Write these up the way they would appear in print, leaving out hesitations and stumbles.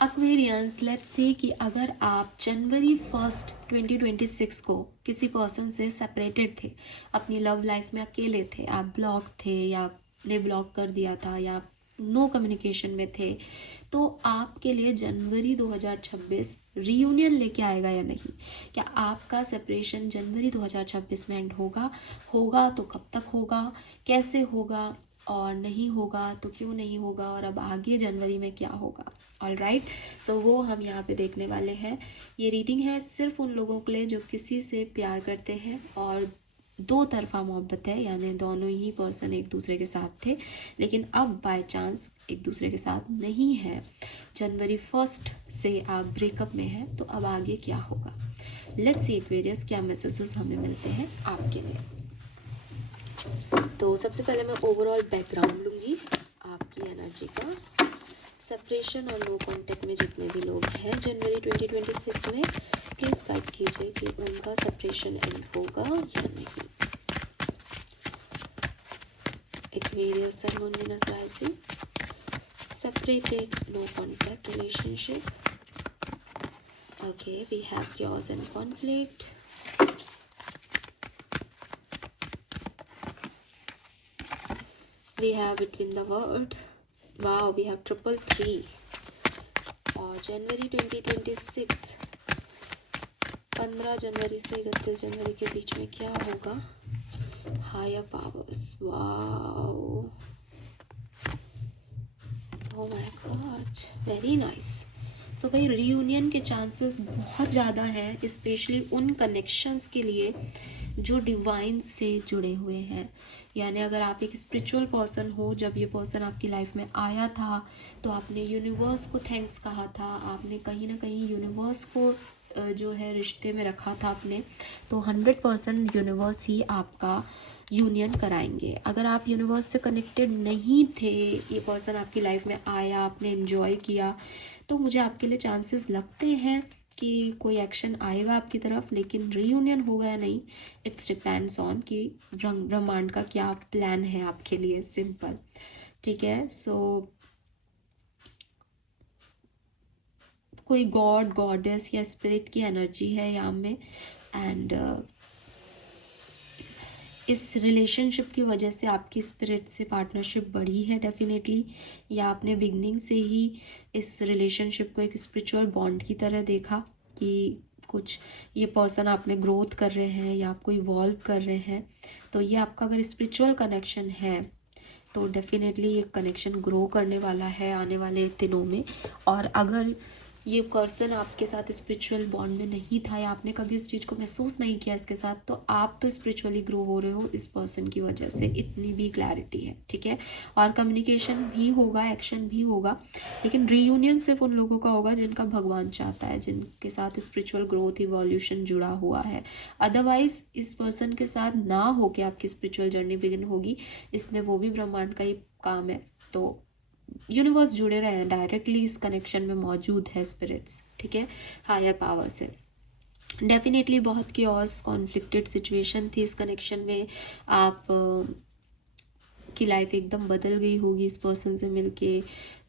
Aquarians, let's see कि अगर आप जनवरी 1 2026 को किसी पर्सन से सेपरेटेड थे, अपनी लव लाइफ में अकेले थे, आप ब्लॉक थे या आपने ब्लॉक कर दिया था या नो कम्युनिकेशन में थे, तो आपके लिए जनवरी 2026 रीयूनियन लेके आएगा या नहीं? क्या आपका सेपरेशन जनवरी 2026 में एंड होगा तो कब तक होगा, कैसे होगा, और नहीं होगा तो क्यों नहीं होगा, और अब आगे जनवरी में क्या होगा? ऑल राइट, सो वो हम यहाँ पे देखने वाले हैं। ये रीडिंग है सिर्फ उन लोगों के लिए जो किसी से प्यार करते हैं और दो तरफा मोहब्बत है, यानी दोनों ही पर्सन एक दूसरे के साथ थे लेकिन अब बाय चांस एक दूसरे के साथ नहीं है, जनवरी 1 से आप ब्रेकअप में हैं, तो अब आगे क्या होगा? लेट्स सी एक्वेरियस क्या मैसेजेस हमें मिलते हैं आपके लिए। तो सबसे पहले मैं ओवरऑल बैकग्राउंड लूँगी आपकी एनर्जी का। सेपरेशन और नो कांटेक्ट में जितने भी लोग हैं जनवरी 2026 में, प्लीज़ गाइड कीजिए कि उनका सेपरेशन एंड होगा या नहीं। Aquarius Sun Moon Venus rising, separated, no contact relationship. Okay, we have chaos and conflict. We have between the word. Wow, we have 333. और जनवरी 2026 15 जनवरी से 31 जनवरी के बीच में क्या होगा? Higher powers. Wow. Oh my God. Very nice. सो भाई reunion के chances बहुत ज़्यादा हैं, स्पेशली उन कनेक्शंस के लिए जो डिवाइन से जुड़े हुए हैं। यानी अगर आप एक स्पिरिचुअल पर्सन हो, जब ये पर्सन आपकी लाइफ में आया था तो आपने यूनिवर्स को थैंक्स कहा था, आपने कहीं ना कहीं यूनिवर्स को जो है रिश्ते में रखा था अपने, तो 100% यूनिवर्स ही आपका यूनियन कराएंगे। अगर आप यूनिवर्स से कनेक्टेड नहीं थे, ये पर्सन आपकी लाइफ में आया, आपने एंजॉय किया, तो मुझे आपके लिए चांसेस लगते हैं कि कोई एक्शन आएगा आपकी तरफ, लेकिन रीयूनियन होगा या नहीं इट्स डिपेंड्स ऑन कि ब्रह्मांड का क्या प्लान है आपके लिए। सिंपल, ठीक है। सो कोई गॉड, गॉडेस या स्पिरिट की एनर्जी है यहाँ में, एंड इस रिलेशनशिप की वजह से आपकी स्पिरिट से पार्टनरशिप बढ़ी है डेफिनेटली, या आपने बिगनिंग से ही इस रिलेशनशिप को एक स्पिरिचुअल बॉन्ड की तरह देखा कि कुछ ये पर्सन आप में ग्रोथ कर रहे हैं या आपको इवॉल्व कर रहे हैं। तो ये आपका अगर स्पिरिचुअल कनेक्शन है तो डेफिनेटली ये कनेक्शन ग्रो करने वाला है आने वाले दिनों में। और अगर ये पर्सन आपके साथ स्पिरिचुअल बॉन्ड में नहीं था या आपने कभी इस चीज़ को महसूस नहीं किया इसके साथ, तो आप तो स्पिरिचुअली ग्रो हो रहे हो इस पर्सन की वजह से, इतनी भी क्लैरिटी है, ठीक है। और कम्युनिकेशन भी होगा, एक्शन भी होगा, लेकिन रीयूनियन सिर्फ उन लोगों का होगा जिनका भगवान चाहता है, जिनके साथ स्पिरिचुअल ग्रोथ, इवोल्यूशन जुड़ा हुआ है। अदरवाइज इस पर्सन के साथ ना हो के आपकी स्पिरिचुअल जर्नी बिगिन होगी, इसलिए वो भी ब्रह्मांड का ही काम है। तो यूनिवर्स जुड़े रहे हैं, डायरेक्टली इस कनेक्शन में मौजूद है स्पिरिट्स, ठीक है, हायर पावर से। डेफिनेटली बहुत क्योस कॉन्फ्लिक्टेड सिचुएशन थी इस कनेक्शन में, आप की लाइफ एकदम बदल गई होगी इस पर्सन से मिलके।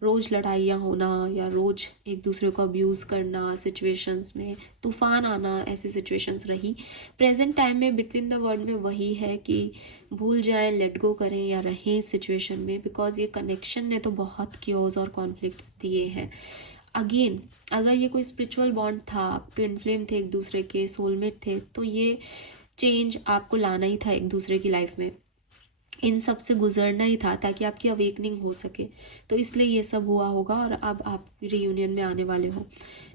रोज़ लड़ाइयाँ होना या रोज़ एक दूसरे को अब्यूज़ करना, सिचुएशंस में तूफान आना, ऐसी सिचुएशंस रही। प्रेजेंट टाइम में बिटवीन द वर्ड में वही है कि भूल जाए, लेट गो करें या रहें इस सिचुएशन में, बिकॉज ये कनेक्शन ने तो बहुत क्योज और कॉन्फ्लिक्ट्स दिए हैं। अगेन अगर ये कोई स्पिरिचुअल बॉन्ड था, ट्विन फ्लेम थे एक दूसरे के, सोलमेट थे, तो ये चेंज आपको लाना ही था एक दूसरे की लाइफ में, इन सब से गुजरना ही था ताकि आपकी अवेकनिंग हो सके। तो इसलिए ये सब हुआ होगा और अब आप रियूनियन में आने वाले हो।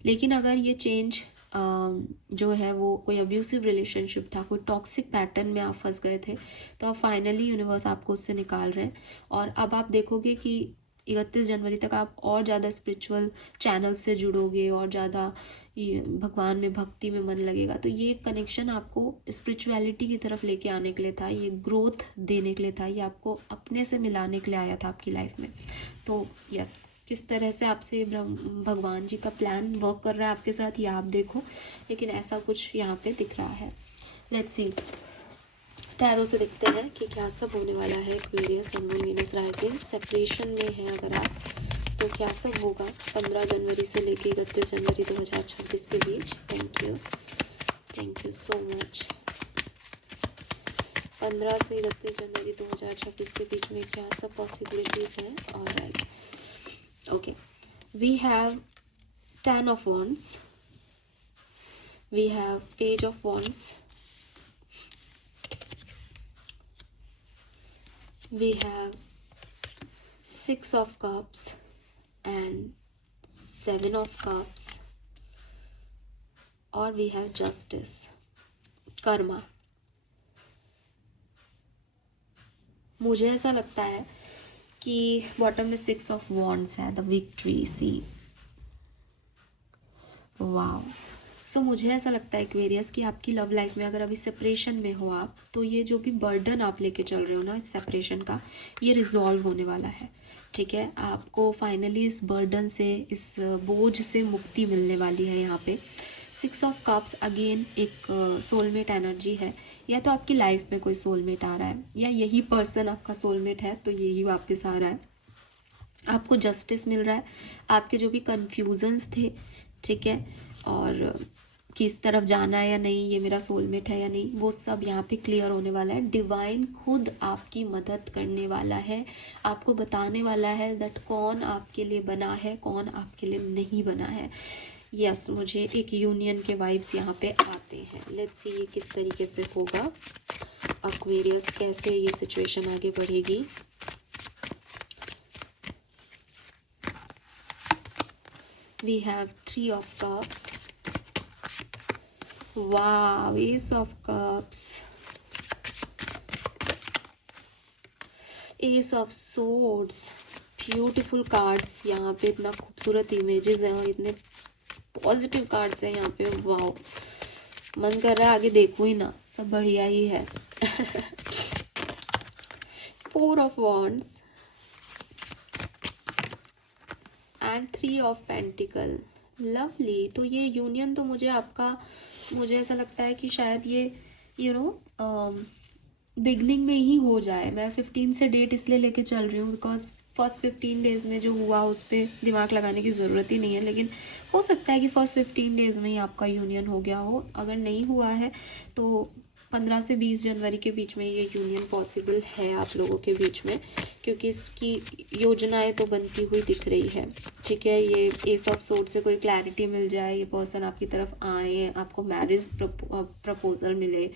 लेकिन अगर ये चेंज जो है वो कोई अब्यूसिव रिलेशनशिप था, कोई टॉक्सिक पैटर्न में आप फंस गए थे, तो अब फाइनली यूनिवर्स आपको उससे निकाल रहे हैं। और अब आप देखोगे कि 31 जनवरी तक आप और ज़्यादा स्पिरिचुअल चैनल से जुड़ोगे और ज़्यादा भगवान में, भक्ति में मन लगेगा। तो ये कनेक्शन आपको स्पिरिचुअलिटी की तरफ लेके आने के लिए था, ये ग्रोथ देने के लिए था, ये आपको अपने से मिलाने के लिए आया था आपकी लाइफ में। तो यस, किस तरह से आपसे भगवान जी का प्लान वर्क कर रहा है आपके साथ ये आप देखो, लेकिन ऐसा कुछ यहाँ पे दिख रहा है। लेट्स सी, टैरो से देखते हैं कि क्या सब होने वाला है। एक्वेरियस, सन, मून, वीनस राइजिंग, सेपरेशन में है अगर आप, तो तो क्या सब होगा 15 जनवरी से लेके 31 जनवरी 2026 के बीच। Thank you so much. 15 से 31 जनवरी 2026 के बीच में क्या सब पॉसिबिलिटीज़ हैं। Alright, okay, we have 10 of wands, we have page of wands, we have 6 of cups and 7 of cups, और we have justice, karma। मुझे ऐसा लगता है कि बॉटम में 6 of wands है, द विक्ट्री, सी, वाओ। सो मुझे ऐसा लगता है एक्वेरियस कि आपकी लव लाइफ में अगर अभी सेपरेशन में हो आप, तो ये जो भी बर्डन आप लेके चल रहे हो ना इस सेपरेशन का, ये रिजॉल्व होने वाला है। ठीक है, आपको फाइनली इस बर्डन से, इस बोझ से मुक्ति मिलने वाली है। यहाँ पे 6 ऑफ कप्स अगेन एक सोलमेट एनर्जी है। या तो आपकी लाइफ में कोई सोलमेट आ रहा है, या यही पर्सन आपका सोलमेट है तो यही वापस आ रहा है। आपको जस्टिस मिल रहा है। आपके जो भी कन्फ्यूजन्स थे, ठीक है, और किस तरफ जाना है या नहीं, ये मेरा सोलमेट है या नहीं, वो सब यहाँ पे क्लियर होने वाला है। डिवाइन खुद आपकी मदद करने वाला है, आपको बताने वाला है दैट कौन आपके लिए बना है, कौन आपके लिए नहीं बना है। यस, मुझे एक यूनियन के वाइब्स यहाँ पे आते हैं। लेट्स सी ये किस तरीके से होगा, एक्वेरियस कैसे ये सिचुएशन आगे बढ़ेगी। We have 3 of cups, wow, ace of cups, ace of swords, beautiful cards. यहाँ पे इतना खूबसूरत इमेजेस हैं और इतने पॉजिटिव कार्ड्स हैं यहाँ पे, वाओ, मन कर रहा है आगे देखूं ही ना, सब बढ़िया ही है। 4 of wands and 3 of pentacle, lovely. तो ये यूनियन तो मुझे ऐसा लगता है कि शायद ये बिगनिंग में ही हो जाए। मैं 15 से डेट इसलिए लेके चल रही हूँ बिकॉज फर्स्ट 15 डेज में जो हुआ उस पर दिमाग लगाने की ज़रूरत ही नहीं है, लेकिन हो सकता है कि फर्स्ट 15 डेज में ही आपका यूनियन हो गया हो। अगर नहीं हुआ है तो 15 से 20 जनवरी के बीच में ये यूनियन पॉसिबल है आप लोगों के बीच में, क्योंकि इसकी योजनाएं तो बनती हुई दिख रही है। ठीक है, ये एस ऑफ सोर्ड से कोई क्लैरिटी मिल जाए, ये पर्सन आपकी तरफ आए, आपको मैरिज प्रपोजल मिले,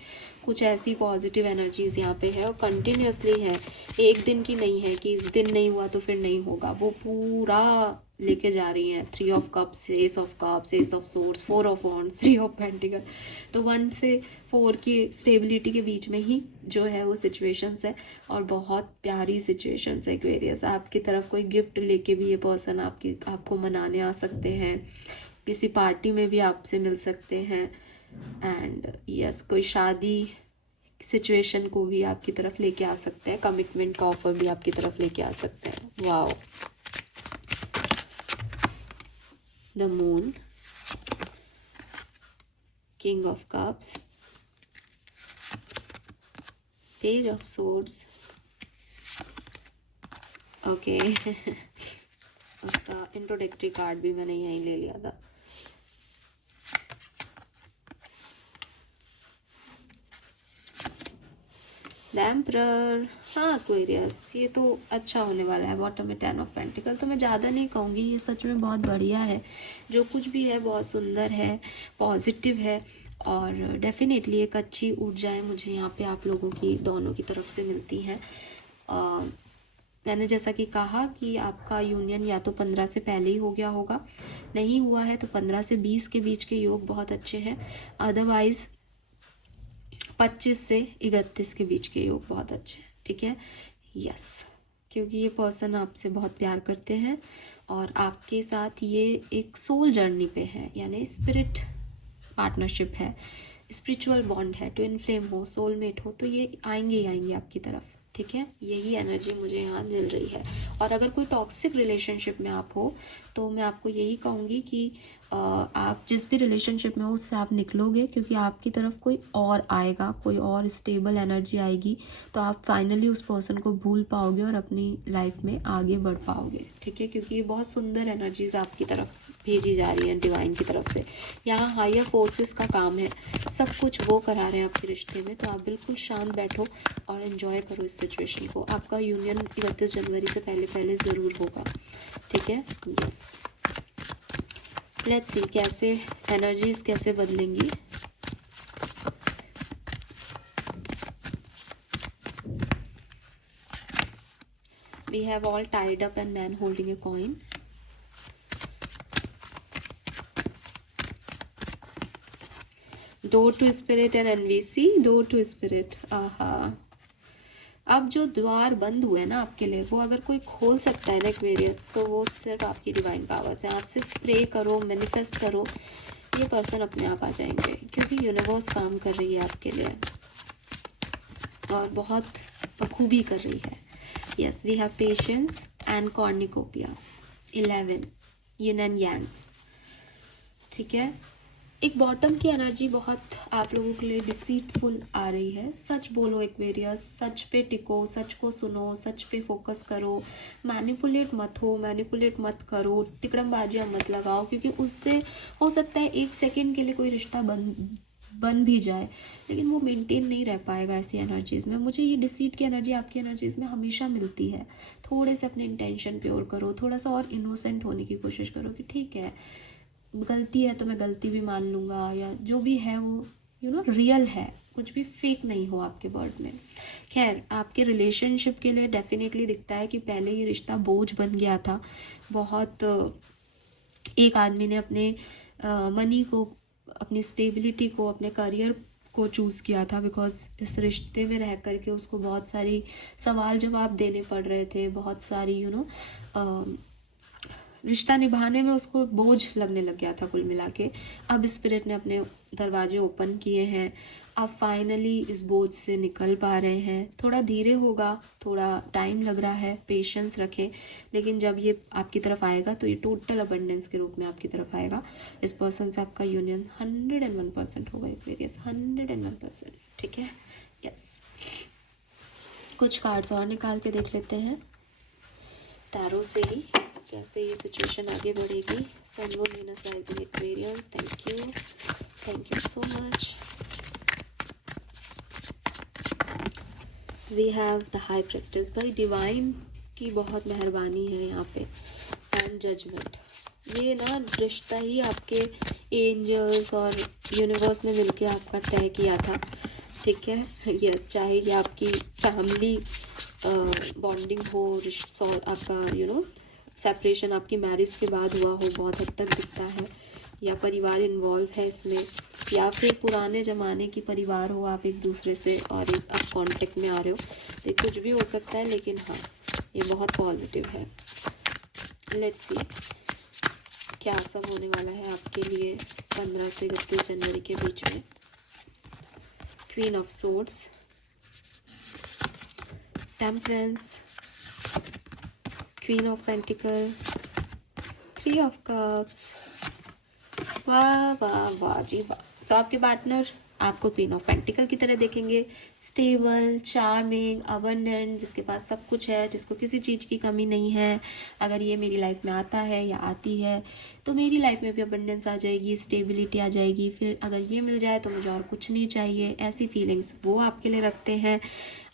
कुछ ऐसी पॉजिटिव एनर्जीज यहाँ पे है और कंटिन्यूसली है। एक दिन की नहीं है कि इस दिन नहीं हुआ तो फिर नहीं होगा, वो पूरा लेके जा रही हैं। 3 of cups, S of cups, S of swords, 4 of wands, 3 of pentacle. तो 1 से 4 की स्टेबिलिटी के बीच में ही जो है वो सिचुएशंस है और बहुत प्यारी सिचुएशंस है एक्वेरियस। आपकी तरफ कोई गिफ्ट लेके भी ये पर्सन आपको मनाने आ सकते हैं, किसी पार्टी में भी आपसे मिल सकते हैं, एंड यस कोई शादी सिचुएशन को भी आपकी तरफ लेके आ सकते हैं, कमिटमेंट का ऑफर भी आपकी तरफ लेके आ सकते हैं। Wow, the moon, king of cups, page of swords, okay. उसका इंट्रोडक्टरी कार्ड भी मैंने यहीं ले लिया था। द एम्परर, हाँ एक्वेरियस, ये तो अच्छा होने वाला है। बॉटम में 10 ऑफ पेंटिकल, तो मैं ज़्यादा नहीं कहूँगी, ये सच में बहुत बढ़िया है। जो कुछ भी है बहुत सुंदर है, पॉजिटिव है और डेफिनेटली एक अच्छी ऊर्जाएं मुझे यहाँ पे आप लोगों की दोनों की तरफ से मिलती हैं। मैंने जैसा कि कहा कि आपका यूनियन या तो 15 से पहले ही हो गया होगा, नहीं हुआ है तो 15 से 20 के बीच के योग बहुत अच्छे हैं, अदरवाइज़ 25 से 31 के बीच के योग बहुत अच्छे हैं। ठीक है, यस, क्योंकि ये पर्सन आपसे बहुत प्यार करते हैं और आपके साथ ये एक सोल जर्नी पे है, यानी स्पिरिट पार्टनरशिप है, स्पिरिचुअल बॉन्ड है, ट्विन फ्लेम हो, सोलमेट हो, तो ये आएंगे ही आएंगे आपकी तरफ। ठीक है, यही एनर्जी मुझे यहाँ मिल रही है। और अगर कोई टॉक्सिक रिलेशनशिप में आप हो तो मैं आपको यही कहूँगी कि आप जिस भी रिलेशनशिप में हो उससे आप निकलोगे, क्योंकि आपकी तरफ कोई और आएगा, कोई और स्टेबल एनर्जी आएगी, तो आप फाइनली उस पर्सन को भूल पाओगे और अपनी लाइफ में आगे बढ़ पाओगे। ठीक है, क्योंकि ये बहुत सुंदर एनर्जीज आपकी तरफ भेजी जा रही हैं डिवाइन की तरफ से। यहाँ हायर फोर्सेस का काम है, सब कुछ वो करा रहे हैं आपके रिश्ते में, तो आप बिल्कुल शांत बैठो और एंजॉय करो इस सिचुएशन को। आपका यूनियन 31 जनवरी से पहले पहले ज़रूर होगा। ठीक है, यस, लेट्स सी कैसे एनर्जीज कैसे बदलेंगी। We have all tied up and man holding a coin. Door to spirit and NVC. Door to spirit. आहा, अब जो द्वार बंद हुए ना आपके लिए, वो अगर कोई खोल सकता है ना एक्वेरियस, तो वो सिर्फ आपकी डिवाइन पावर्स है। आप सिर्फ प्रे करो, मैनिफेस्ट करो, ये पर्सन अपने आप आ जाएंगे, क्योंकि यूनिवर्स काम कर रही है आपके लिए और बहुत बखूबी कर रही है। Yes, we have patience and cornucopia 11 yin and yang. ठीक है, एक बॉटम की एनर्जी बहुत आप लोगों के लिए डिसीटफुल आ रही है। सच बोलो एक्वेरियस, सच पे टिको, सच को सुनो, सच पे फोकस करो, मैनिपुलेट मत हो, मैनिपुलेट मत करो, तिकड़मबाजियाँ मत लगाओ, क्योंकि उससे हो सकता है एक सेकंड के लिए कोई रिश्ता बन भी जाए, लेकिन वो मेंटेन नहीं रह पाएगा ऐसी एनर्जीज़ में। मुझे ये डिसीट की एनर्जी आपकी एनर्जीज़ में हमेशा मिलती है। थोड़े से अपने इंटेंशन प्योर करो, थोड़ा सा और इनोसेंट होने की कोशिश करो कि ठीक है, गलती है तो मैं गलती भी मान लूँगा, या जो भी है वो रियल है, कुछ भी फेक नहीं हो आपके वर्ड में। खैर, आपके रिलेशनशिप के लिए डेफिनेटली दिखता है कि पहले ये रिश्ता बोझ बन गया था बहुत। एक आदमी ने अपने मनी को, अपनी स्टेबिलिटी को, अपने करियर को चूज़ किया था, बिकॉज इस रिश्ते में रह करके उसको बहुत सारी सवाल जवाब देने पड़ रहे थे, बहुत सारी रिश्ता निभाने में उसको बोझ लगने लग गया था कुल मिला के। अब स्पिरिट ने अपने दरवाजे ओपन किए हैं, अब फाइनली इस बोझ से निकल पा रहे हैं। थोड़ा धीरे होगा, थोड़ा टाइम लग रहा है, पेशेंस रखें, लेकिन जब ये आपकी तरफ आएगा तो ये टोटल अबंडेंस के रूप में आपकी तरफ आएगा। इस पर्सन से आपका यूनियन 101% होगा एक्वेरियस, 101%। ठीक है, यस। कुछ कार्ड्स और निकाल के देख लेते हैं टैरो से ही कैसे ये सिचुएशन आगे बढ़ेगी। Sun moon Venus rising Aquarius, thank you so much. We have the high priestess. भाई डिवाइन की बहुत मेहरबानी है यहाँ पे, एंड जजमेंट। ये ना रिश्ता ही आपके एंजल्स और यूनिवर्स ने मिलके आपका तय किया था। ठीक है, यस, चाहे ये आपकी फैमिली बॉन्डिंग हो, और आपका सेपरेशन आपकी मैरिज के बाद हुआ हो, बहुत हद तक दिखता है, या परिवार इन्वॉल्व है इसमें, या फिर पुराने ज़माने की परिवार हो, आप एक दूसरे से और एक आप कांटेक्ट में आ रहे हो, ये कुछ भी हो सकता है, लेकिन हाँ ये बहुत पॉजिटिव है। लेट्स सी क्या सब होने वाला है आपके लिए 15 से 31 जनवरी के बीच में। Queen of swords, temperance, queen of pentacle, 3 of cups. वाह वाह वाह जी वाह। तो आपके पार्टनर आपको क्वीन ऑफ पेंटिकल की तरह देखेंगे, स्टेबल, चार्मिंग, अबंडेंट, जिसके पास सब कुछ है, जिसको किसी चीज़ की कमी नहीं है। अगर ये मेरी लाइफ में आता है या आती है तो मेरी लाइफ में भी अबंडेंस आ जाएगी, स्टेबिलिटी आ जाएगी। फिर अगर ये मिल जाए तो मुझे और कुछ नहीं चाहिए, ऐसी फीलिंग्स वो आपके लिए रखते हैं।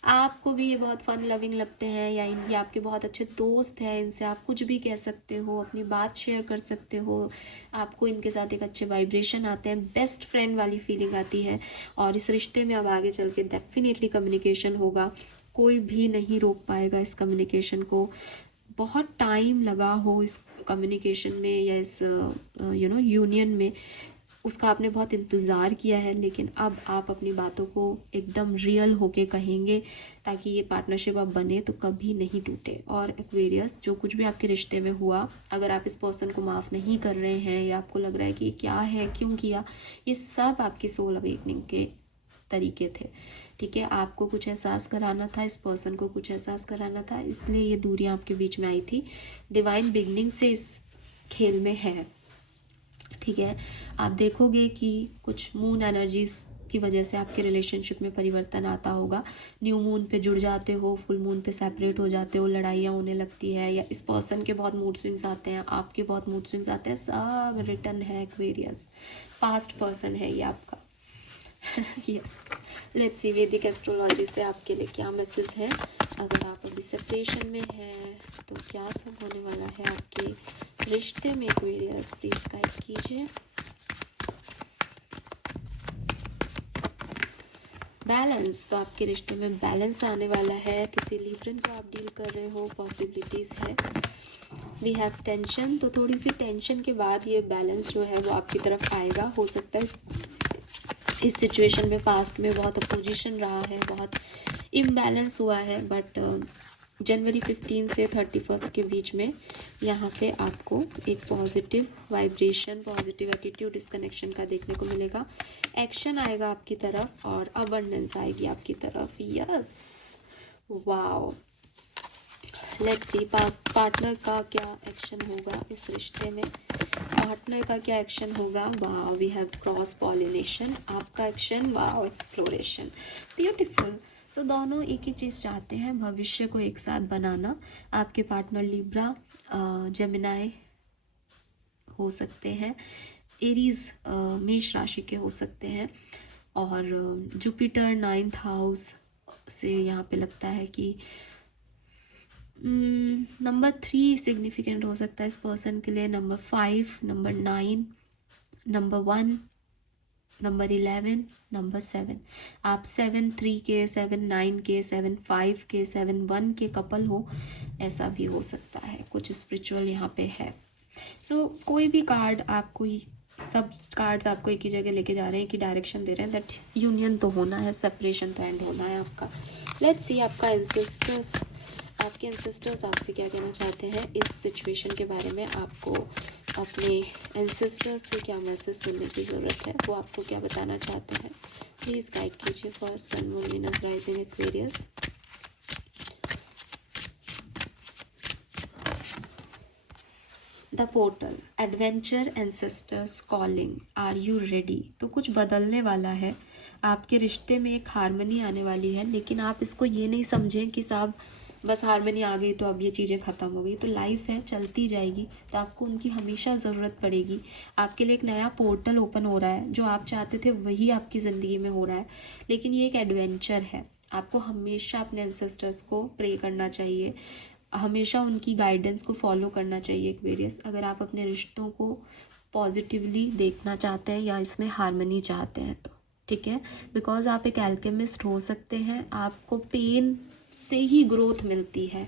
आपको भी ये बहुत फन लविंग लगते हैं, या ये आपके बहुत अच्छे दोस्त हैं, इनसे आप कुछ भी कह सकते हो, अपनी बात शेयर कर सकते हो, आपको इनके साथ एक अच्छे वाइब्रेशन आते हैं, बेस्ट फ्रेंड वाली फीलिंग आती है। और इस रिश्ते में अब आगे चल के डेफिनेटली कम्युनिकेशन होगा, कोई भी नहीं रोक पाएगा इस कम्युनिकेशन को। बहुत टाइम लगा हो इस कम्युनिकेशन में या इस यूनियन में, उसका आपने बहुत इंतज़ार किया है, लेकिन अब आप अपनी बातों को एकदम रियल होके कहेंगे, ताकि ये पार्टनरशिप अब बने तो कभी नहीं टूटे। और एक्वेरियस, जो कुछ भी आपके रिश्ते में हुआ, अगर आप इस पर्सन को माफ़ नहीं कर रहे हैं, या आपको लग रहा है कि क्या है, क्यों किया, ये सब आपकी सोल अवेकनिंग के तरीके थे। ठीक है, आपको कुछ एहसास कराना था, इस पर्सन को कुछ एहसास कराना था, इसलिए ये दूरियां आपके बीच में आई थी। डिवाइन बिगनिंग से इस खेल में है। ठीक है। आप देखोगे कि कुछ मून एनर्जीज की वजह से आपके रिलेशनशिप में परिवर्तन आता होगा। न्यू मून पे जुड़ जाते हो, फुल मून पे सेपरेट हो जाते हो, लड़ाइयाँ होने लगती है, या इस पर्सन के बहुत मूड स्विंग्स आते हैं, आपके बहुत मूड स्विंग्स आते हैं, सब रिटर्न है एक्वेरियस। पास्ट पर्सन है ये आपका। यस, लेट्स सी वैदिक एस्ट्रोलॉजी से आपके लिए क्या मैसेज है। अगर आप अभी सेपरेशन में हैं तो क्या सब होने वाला है आपके रिश्ते में, एक्वेरियस प्लीज गाइड कीजिए। बैलेंस, तो आपके रिश्ते में बैलेंस आने वाला है। किसी लिब्रन को आप डील कर रहे हो, पॉसिबिलिटीज है। वी हैव टेंशन, तो थोड़ी सी टेंशन के बाद ये बैलेंस जो है वो आपकी तरफ आएगा। हो सकता है इस सिचुएशन में पास्ट में बहुत अपोजिशन रहा है, बहुत इम्बैलेंस हुआ है, बट जनवरी 15 से 31 के बीच में यहाँ पे आपको एक पॉजिटिव वाइब्रेशन, पॉजिटिव एटीट्यूड इस कनेक्शन का देखने को मिलेगा। एक्शन आएगा आपकी तरफ और अबंडेंस आएगी आपकी तरफ। Yes, wow. Let's see partner का क्या एक्शन होगा इस रिश्ते में। पार्टनर का क्या एक्शन होगा। Wow, we have cross pollination. आपका action, wow, exploration, beautiful. So दोनों एक ही चीज़ चाहते हैं, भविष्य को एक साथ बनाना। आपके पार्टनर लिब्रा, जेमिनाई हो सकते हैं, एरीज मेष राशि के हो सकते हैं, और जुपिटर 9th हाउस से यहाँ पे लगता है कि नंबर 3 सिग्निफिकेंट हो सकता है इस पर्सन के लिए, number 5, number 9, number 1, number 11, number 7। आप 7-3 के, 7-9 के, 7-5 के, 7-1 के कपल हो, ऐसा भी हो सकता है। कुछ स्पिरिचुअल यहाँ पे है। सो कोई भी कार्ड आपको, सब कार्ड्स आपको एक ही जगह लेके जा रहे हैं कि डायरेक्शन दे रहे हैं दैट यूनियन तो होना है, सेपरेशन तो एंड होना है आपका। लेट्स सी आपका एंसेस्टर्स, आपके एंसेस्टर्स आपसे क्या कहना चाहते हैं इस सिचुएशन के बारे में। आपको अपने एंसेस्टर्स से क्या मैसेज सुनने की ज़रूरत है, वो आपको क्या बताना चाहते हैं। प्लीज़ गाइड कीजिए for sun, moon, Venus, rising, Aquarius. The portal, adventure, ancestors calling, are you ready. तो कुछ बदलने वाला है आपके रिश्ते में, एक हार्मनी आने वाली है, लेकिन आप इसको ये नहीं समझें कि साहब बस हार्मनी आ गई तो अब ये चीज़ें ख़त्म हो गई। तो लाइफ है, चलती जाएगी, तो आपको उनकी हमेशा ज़रूरत पड़ेगी। आपके लिए एक नया पोर्टल ओपन हो रहा है, जो आप चाहते थे वही आपकी ज़िंदगी में हो रहा है, लेकिन ये एक एडवेंचर है। आपको हमेशा अपने एंसेस्टर्स को प्रे करना चाहिए, हमेशा उनकी गाइडेंस को फॉलो करना चाहिए एक्वेरियस। अगर आप अपने रिश्तों को पॉजिटिवली देखना चाहते हैं या इसमें हार्मनी चाहते हैं तो, ठीक है। बिकॉज आप एक एल्केमिस्ट हो सकते हैं, आपको पेन से ही ग्रोथ मिलती है,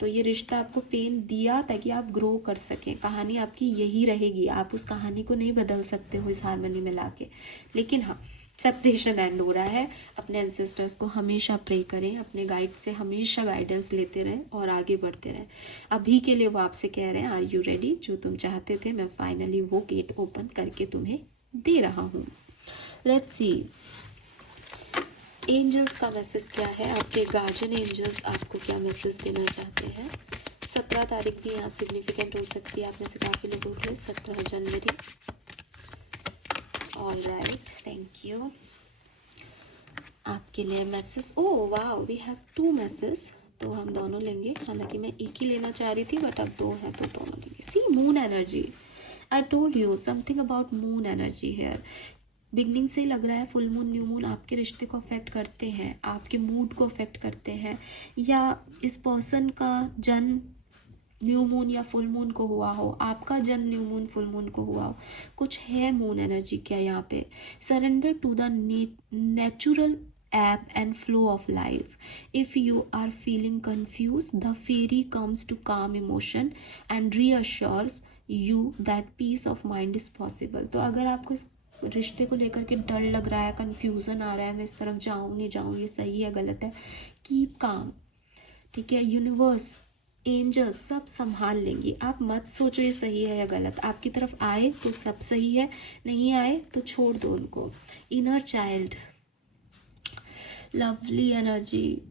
तो ये रिश्ता आपको पेन दिया ताकि आप ग्रो कर सकें। कहानी आपकी यही रहेगी, आप उस कहानी को नहीं बदल सकते हो इस हार्मनी में लाके। लेकिन हाँ, सेपरेशन एंड हो रहा है। अपने एंसेस्टर्स को हमेशा प्रे करें, अपने गाइड से हमेशा गाइडेंस लेते रहें और आगे बढ़ते रहें। अभी के लिए वो आपसे कह रहे हैं, आर यू रेडी। जो तुम चाहते थे मैं फाइनली वो गेट ओपन करके तुम्हें दे रहा हूँ। लेट्स सी एंजल्स का मैसेज क्या है, आपके गार्जियन एंजल्स आपको क्या मैसेज देना चाहते हैं। 17 तारीख भी यहाँ सिग्निफिकेंट हो सकती है, आप में से काफ़ी लोग उठे 17 जनवरी। All right, thank you. आपके लिए message, oh wow, we have 2 message, तो हम दोनों लेंगे। हालांकि मैं एक ही लेना चाह रही थी, बट अब 2 है तो दोनों लेंगे। See moon energy, I told you something about moon energy here. Beginning से ही लग रहा है फुल मून, न्यू मून आपके रिश्ते को अफेक्ट करते हैं, आपके मूड को अफेक्ट करते हैं, या इस पर्सन का जन्म न्यू मून या फुल मून को हुआ हो, आपका जन्म न्यू मून फुल मून को हुआ हो, कुछ है मून एनर्जी क्या यहाँ पे। Surrender to the natural ebb and flow of life. If you are feeling confused, the fairy comes to calm emotion and reassures you that peace of mind is possible. तो अगर आपको इस रिश्ते को लेकर के डर लग रहा है, कंफ्यूजन आ रहा है, मैं इस तरफ जाऊँ नहीं जाऊँ, ये सही है गलत है, कीप काम, ठीक है। यूनिवर्स, एंजल्स सब संभाल लेंगी। आप मत सोचो ये सही है या गलत, आपकी तरफ आए तो सब सही है, नहीं आए तो छोड़ दो उनको। Inner child, lovely energy,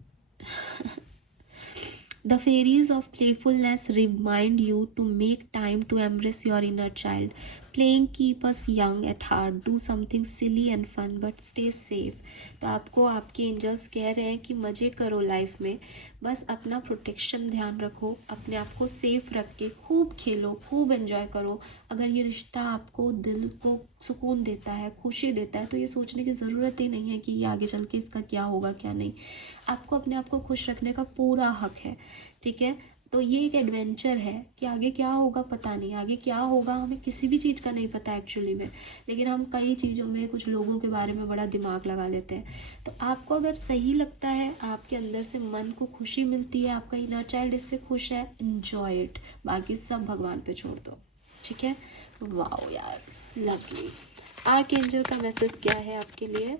The fairies of playfulness remind you to make time to embrace your inner child. Playing keep us young at heart. Do something silly and fun but stay safe. तो आपको आपके angels कह रहे हैं कि मज़े करो life में, बस अपना प्रोटेक्शन ध्यान रखो, अपने आप को सेफ रख के खूब खेलो, खूब एंजॉय करो। अगर ये रिश्ता आपको दिल को सुकून देता है, खुशी देता है, तो ये सोचने की ज़रूरत ही नहीं है कि ये आगे चल के इसका क्या होगा क्या नहीं। आपको अपने आप को खुश रखने का पूरा हक है, ठीक है। तो ये एक एडवेंचर है कि आगे क्या होगा पता नहीं, आगे क्या होगा हमें किसी भी चीज़ का नहीं पता एक्चुअली में, लेकिन हम कई चीज़ों में कुछ लोगों के बारे में बड़ा दिमाग लगा लेते हैं। तो आपको अगर सही लगता है, आपके अंदर से मन को खुशी मिलती है, आपका इनर चाइल्ड इससे खुश है, एन्जॉय इट, बाकी सब भगवान पे छोड़ दो, ठीक है। वाओ यार, लवली। आर्कएंजल का मैसेज क्या है आपके लिए?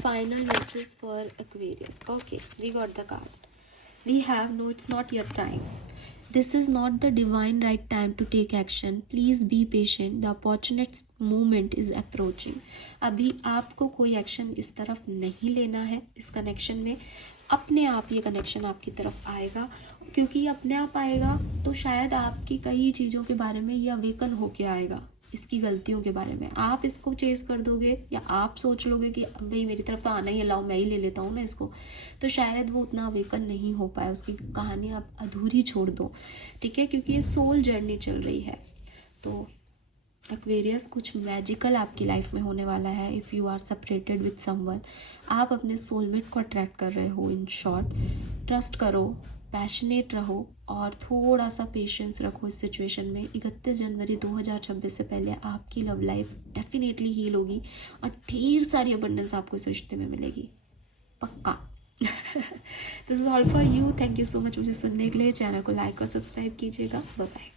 Final message for Aquarius. Okay, we got the card. We have no, it's not your time. This is not the divine right time to take action. Please be patient. The opportune moment is approaching. अभी आपको कोई action इस तरफ नहीं लेना है, इस connection में अपने आप ये कनेक्शन आपकी तरफ आएगा, क्योंकि अपने आप आएगा तो शायद आपकी कई चीज़ों के बारे में ये अवेकन होके आएगा, इसकी गलतियों के बारे में। आप इसको चेज़ कर दोगे या आप सोच लोगे कि भाई मेरी तरफ तो आना ही है, लाओ मैं ही ले लेता हूँ ना इसको, तो शायद वो उतना अवेकन नहीं हो पाए, उसकी कहानी आप अधूरी छोड़ दो, ठीक है, क्योंकि ये सोल जर्नी चल रही है। तो एक्वेरियस, कुछ मैजिकल आपकी लाइफ में होने वाला है। If you are separated with someone, आप अपने सोलमेट को अट्रैक्ट कर रहे हो। इन शॉर्ट, ट्रस्ट करो, पैशनेट रहो और थोड़ा सा पेशेंस रखो इस सिचुएशन में। 31 जनवरी 2026 से पहले आपकी लव लाइफ डेफिनेटली हील होगी और ढेर सारी अबंडेंस आपको इस रिश्ते में मिलेगी, पक्का। This is all for you. Thank you so much मुझे सुनने के लिए। चैनल को लाइक और सब्सक्राइब कीजिएगा। Bye bye.